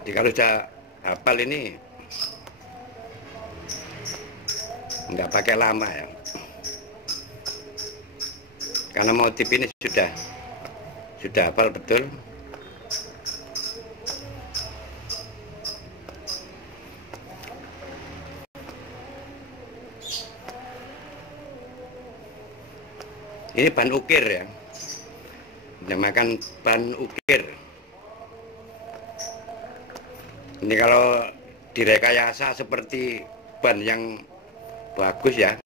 Jadi kalau sudah hafal ini nggak pakai lama ya, karena motif ini sudah hafal betul. Ini ban ukir ya, dinamakan ban ukir. Ini kalau direkayasa seperti ban yang bagus ya.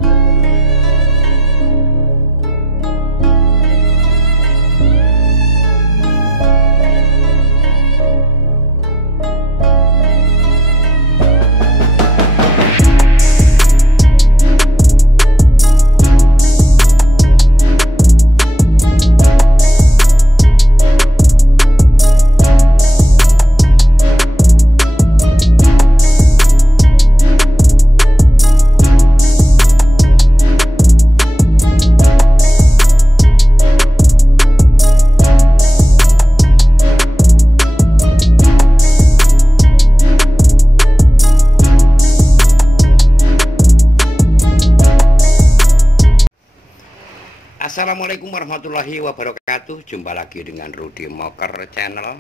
Assalamualaikum warahmatullahi wabarakatuh. Jumpa lagi dengan Rudy Moker Channel.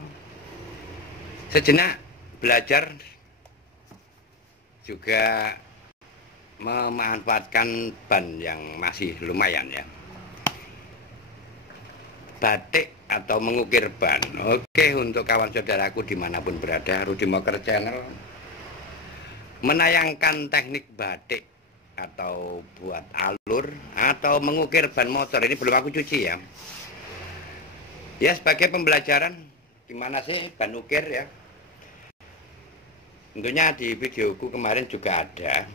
Sejenak belajar juga memanfaatkan ban yang masih lumayan ya, batik atau mengukir ban. Oke, untuk kawan saudaraku dimanapun berada, Rudy Moker Channel menayangkan teknik batik atau buat alur atau mengukir ban motor. Ini belum aku cuci ya. Ya, sebagai pembelajaran gimana sih ban ukir ya. Tentunya di videoku kemarin juga ada.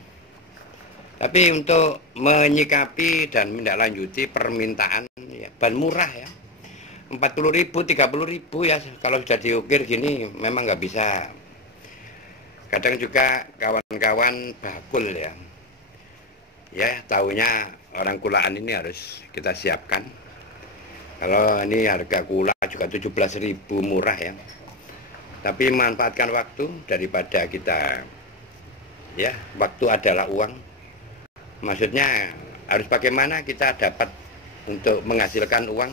Tapi untuk menyikapi dan menindaklanjuti permintaan ya, ban murah ya, 40.000, 30.000 ya, kalau sudah diukir gini memang nggak bisa. Kadang juga kawan-kawan bakul ya. Ya, tahunya orang kulaan ini harus kita siapkan. Kalau ini harga kula juga 17.000, murah ya. Tapi manfaatkan waktu daripada kita, ya, waktu adalah uang. Maksudnya harus bagaimana kita dapat untuk menghasilkan uang.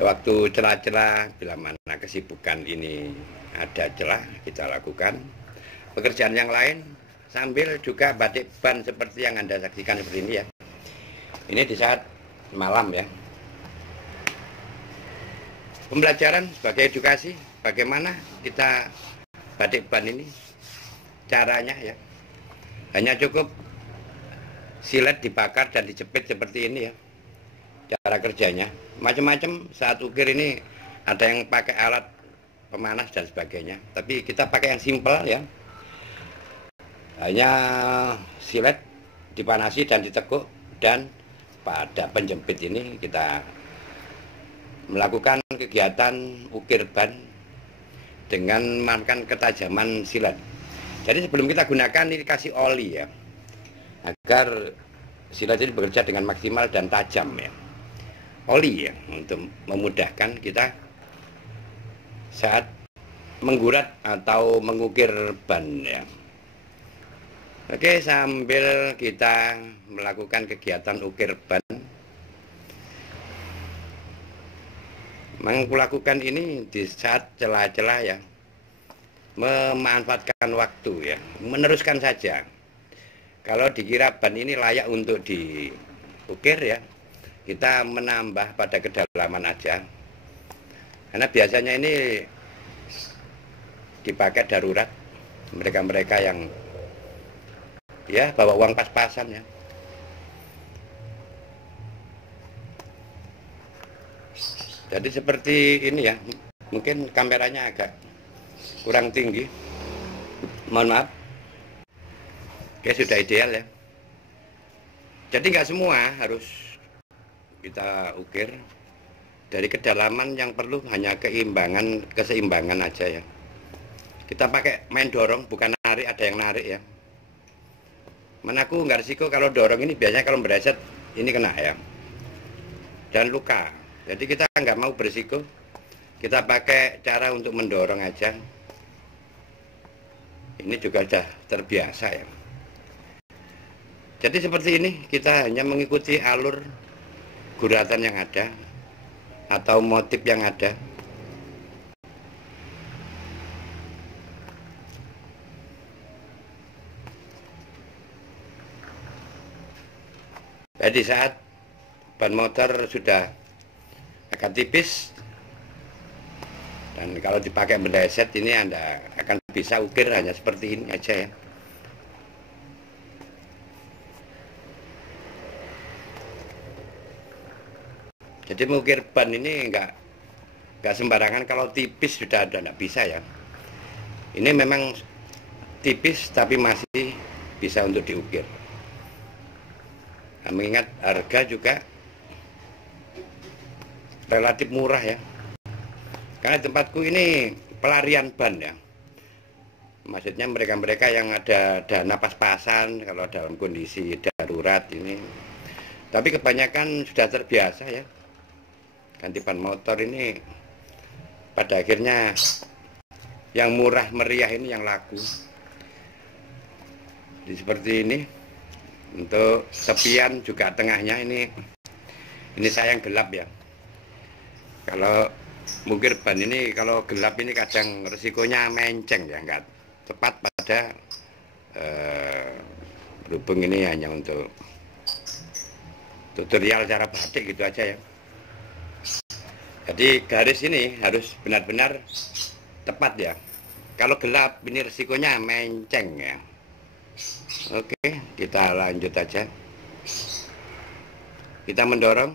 Waktu celah-celah, bila mana kesibukan ini ada celah, kita lakukan pekerjaan yang lain sambil juga batik ban seperti yang Anda saksikan seperti ini ya. Ini di saat malam ya. Pembelajaran sebagai edukasi bagaimana kita batik ban ini, caranya ya. Hanya cukup silet dibakar dan dijepit seperti ini ya. Cara kerjanya macam-macam. Saat ukir ini ada yang pakai alat pemanas dan sebagainya, tapi kita pakai yang simpel ya. Hanya silet dipanasi dan ditekuk, dan pada penjepit ini kita melakukan kegiatan ukir ban dengan memainkan ketajaman silet. Jadi sebelum kita gunakan ini kasih oli ya, agar silet ini bekerja dengan maksimal dan tajam ya. Oli ya, untuk memudahkan kita saat menggurat atau mengukir ban ya. Oke, sambil kita melakukan kegiatan ukir ban, melakukan ini di saat celah-celah ya, memanfaatkan waktu ya, meneruskan saja. Kalau dikira ban ini layak untuk diukir ya, kita menambah pada kedalaman aja, karena biasanya ini dipakai darurat mereka-mereka yang ya bawa uang pas-pasan ya. Jadi seperti ini ya, mungkin kameranya agak kurang tinggi, mohon maaf. Oke, sudah ideal ya. Jadi nggak semua harus kita ukir. Dari kedalaman yang perlu hanya keseimbangan aja ya. Kita pakai main dorong, bukan narik. Ada yang narik ya. Menaku nggak risiko kalau dorong ini, biasanya kalau bereset ini kena ya, dan luka. Jadi kita nggak mau berisiko, Kita pakai cara untuk mendorong aja. Ini juga sudah terbiasa ya. Jadi seperti ini, kita hanya mengikuti alur guratan yang ada atau motif yang ada. Jadi saat ban motor sudah agak tipis, dan kalau dipakai mendeset ini Anda akan bisa ukir hanya seperti ini aja ya. Jadi mengukir ban ini nggak sembarangan, kalau tipis sudah ada, nggak bisa ya. Ini memang tipis tapi masih bisa untuk diukir. Nah, mengingat harga juga relatif murah ya. Karena tempatku ini pelarian ban ya. Maksudnya mereka-mereka yang ada dana pas-pasan kalau dalam kondisi darurat ini. Tapi kebanyakan sudah terbiasa ya. Ganti ban motor ini pada akhirnya yang murah meriah ini yang laku. Jadi seperti ini. Untuk tepian juga tengahnya ini sayang gelap ya. Kalau mungkin ban ini kalau gelap ini kadang resikonya menceng ya, nggak tepat pada berhubung ini hanya untuk tutorial cara batik gitu aja ya. Jadi garis ini harus benar-benar tepat ya. Kalau gelap ini resikonya menceng ya. Oke, kita lanjut aja. Kita mendorong.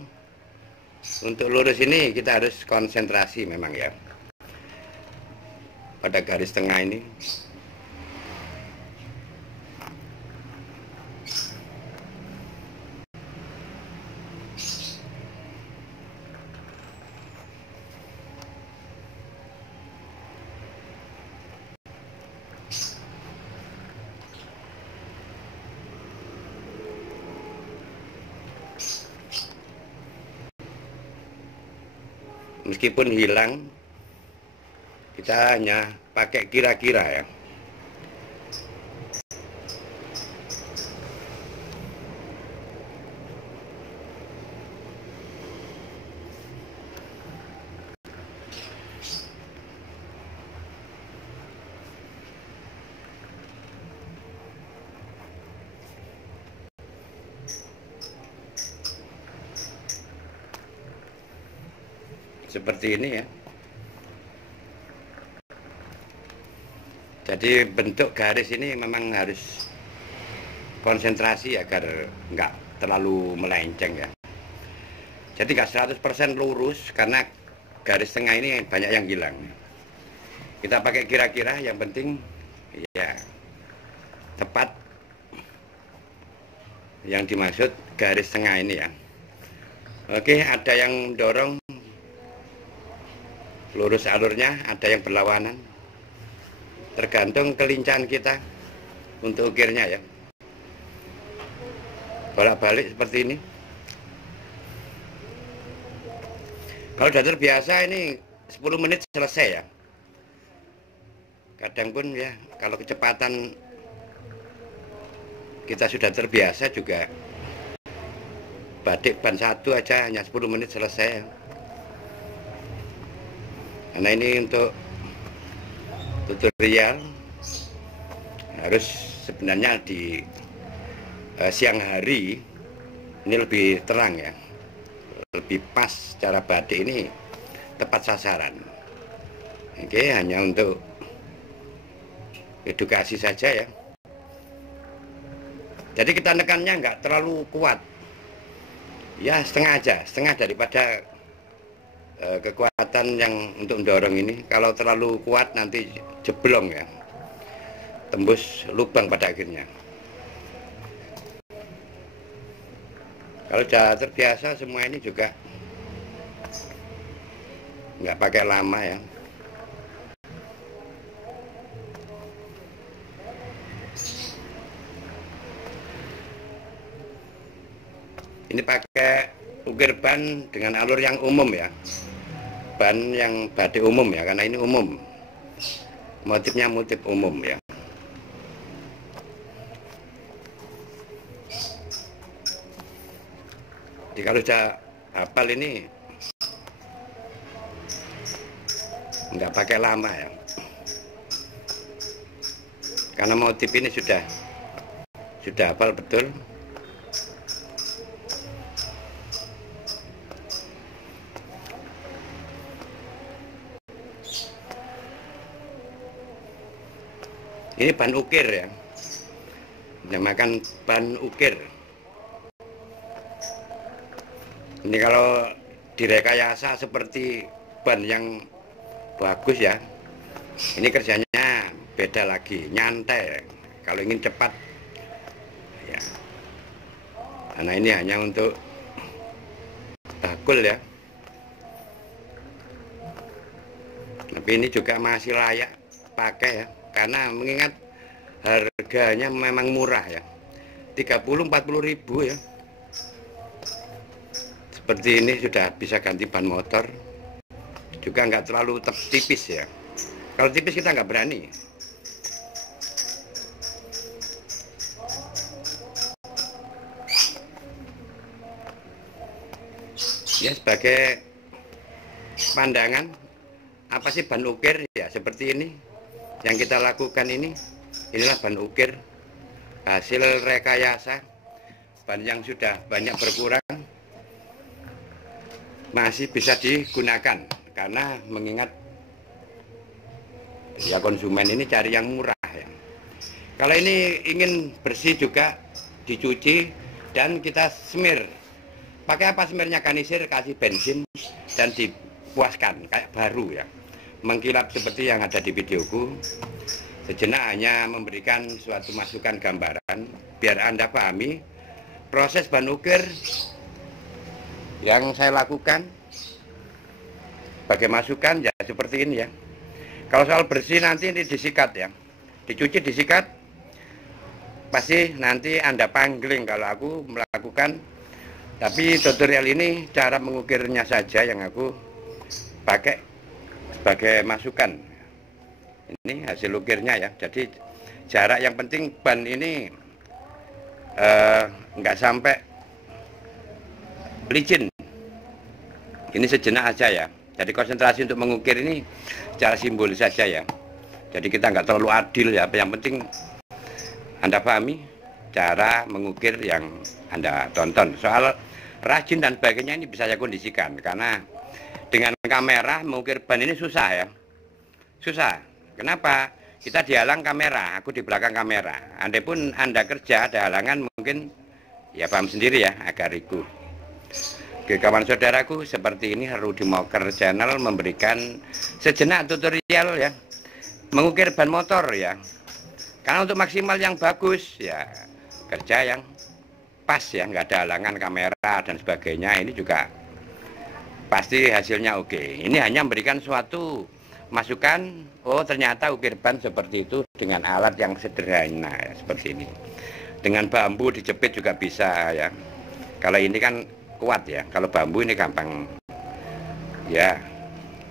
Untuk lurus ini kita harus konsentrasi memang ya. Pada garis tengah ini. Meskipun hilang, kita hanya pakai kira-kira ya. Seperti ini ya. Jadi bentuk garis ini memang harus konsentrasi agar nggak terlalu melenceng ya. Jadi nggak 100% lurus karena garis tengah ini banyak yang hilang. Kita pakai kira-kira, yang penting ya tepat yang dimaksud garis tengah ini ya. Oke, ada yang dorong lurus alurnya, ada yang berlawanan, tergantung kelincahan kita untuk ukirnya ya. Bolak-balik seperti ini. Kalau sudah terbiasa ini 10 menit selesai ya. Kadang pun ya kalau kecepatan kita sudah terbiasa juga, batik ban satu aja hanya 10 menit selesai ya. Karena ini untuk tutorial harus sebenarnya di siang hari ini lebih terang ya, lebih pas cara batik ini tepat sasaran. Oke, hanya untuk edukasi saja ya. Jadi kita nekannya nggak terlalu kuat ya, setengah aja, setengah daripada kekuatan yang untuk mendorong ini. Kalau terlalu kuat nanti jeblong ya, tembus lubang pada akhirnya. Kalau sudah terbiasa semua ini juga nggak pakai lama ya. Ini pakai ukir ban dengan alur yang umum ya. ban yang batik umum ya, karena ini umum, motifnya motif umum ya. Jadi kalau sudah hafal ini nggak pakai lama ya, karena motif ini sudah hafal betul. Ini ban ukir ya, dinamakan ban ukir. Ini kalau direkayasa seperti ban yang bagus ya, ini kerjanya beda lagi, nyantai. Kalau ingin cepat ya, karena ini hanya untuk bakul ya, tapi ini juga masih layak pakai ya, karena mengingat harganya memang murah ya, 30-40 ribu ya. Seperti ini sudah bisa ganti ban motor, juga nggak terlalu tipis ya. Kalau tipis kita nggak berani. Ya, sebagai pandangan, apa sih ban ukir ya, seperti ini yang kita lakukan ini. Inilah ban ukir, hasil rekayasa ban yang sudah banyak berkurang masih bisa digunakan, karena mengingat ya konsumen ini cari yang murah ya. Kalau ini ingin bersih juga dicuci dan kita semir. Pakai apa semirnya? Kanisir, kasih bensin dan dipuaskan kayak baru ya. Mengkilap seperti yang ada di videoku. Sejenak hanya memberikan suatu masukan gambaran biar Anda pahami proses ban ukir yang saya lakukan. Sebagai masukan ya seperti ini ya. Kalau soal bersih nanti ini disikat ya, dicuci disikat, pasti nanti Anda pangling kalau aku melakukan. Tapi tutorial ini cara mengukirnya saja yang aku pakai sebagai masukan. Ini hasil ukirnya ya. Jadi jarak yang penting ban ini nggak sampai licin. Ini sejenak aja ya. Jadi konsentrasi untuk mengukir ini secara simbolis saja ya. Jadi kita nggak terlalu adil ya. Yang penting Anda pahami cara mengukir yang Anda tonton. Soal rajin dan sebagainya ini bisa saya kondisikan, karena dengan kamera mengukir ban ini susah ya. Susah. Kenapa? Kita dihalang kamera, aku di belakang kamera. Andai pun Anda kerja ada halangan, mungkin ya paham sendiri ya, agak rigu. Oke, kawan saudaraku, seperti ini Rudy Mocker Channel memberikan sejenak tutorial ya, mengukir ban motor ya. Karena untuk maksimal yang bagus ya, kerja yang pas ya, nggak ada halangan kamera dan sebagainya, ini juga pasti hasilnya oke. Ini hanya memberikan suatu masukan, oh ternyata ukir ban seperti itu dengan alat yang sederhana ya, seperti ini. Dengan bambu dijepit juga bisa ya. Kalau ini kan kuat ya, kalau bambu ini gampang ya.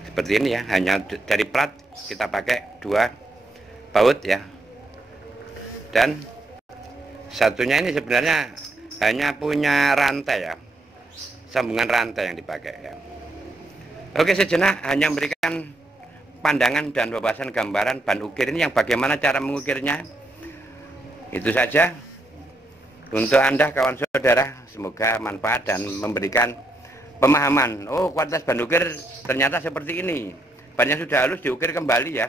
Seperti ini ya, hanya dari plat kita pakai 2 baut ya, dan satunya ini sebenarnya hanya punya rantai ya, sambungan rantai yang dipakai ya. Oke, sejenak hanya memberikan pandangan dan wawasan gambaran ban ukir ini, yang bagaimana cara mengukirnya. Itu saja untuk Anda kawan saudara, semoga manfaat dan memberikan pemahaman. Oh, kualitas ban ukir ternyata seperti ini. Ban yang sudah halus diukir kembali ya.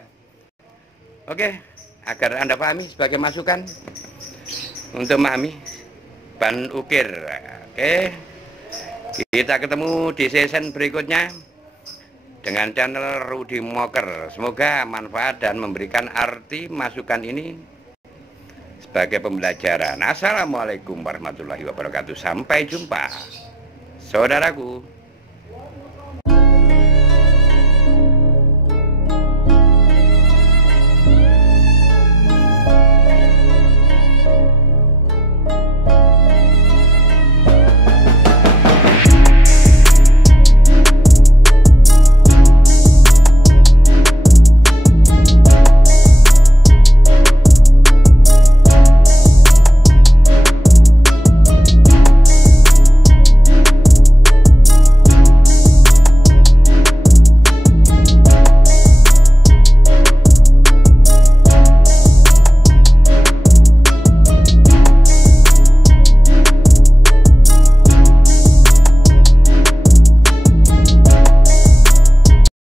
Oke, agar Anda pahami sebagai masukan untuk memahami ban ukir. Oke, kita ketemu di season berikutnya dengan channel Rudy Mocker. Semoga manfaat dan memberikan arti masukan ini sebagai pembelajaran. Assalamualaikum warahmatullahi wabarakatuh. Sampai jumpa, saudaraku.